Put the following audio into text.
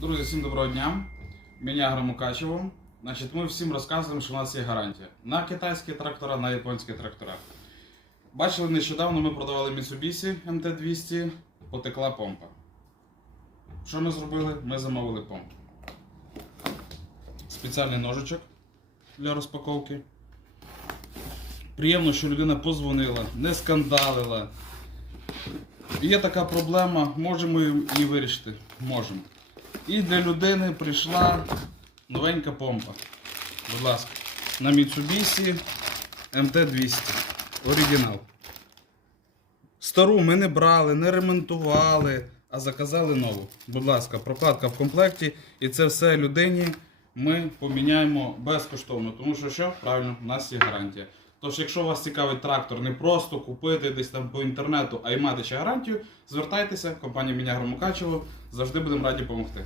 Друзі, всім доброго дня. Мене Грамукачево. Значить, ми всім розказуємо, що у нас є гарантія на китайські трактора, на японські трактора. Бачили, нещодавно ми продавали Mitsubishi MT200, потекла помпа. Що ми зробили? Ми замовили помпу. Спеціальний ножичок для розпаковки. Приємно, що людина позвонила, не скандалила. Є така проблема, можемо її вирішити. Можемо. І для людини прийшла новенька помпа. Будь ласка, на Mitsubishi MT200. Оригінал. Стару ми не брали, не ремонтували, а заказали нову. Будь ласка, прокладка в комплекті. І це все людині ми поміняємо безкоштовно. Тому що що? Правильно, у нас є гарантія. Тож, якщо вас цікавить трактор, не просто купити десь там по інтернету, а й мати ще гарантію, звертайтеся, компанія Міня Громукачево, завжди будемо раді допомогти.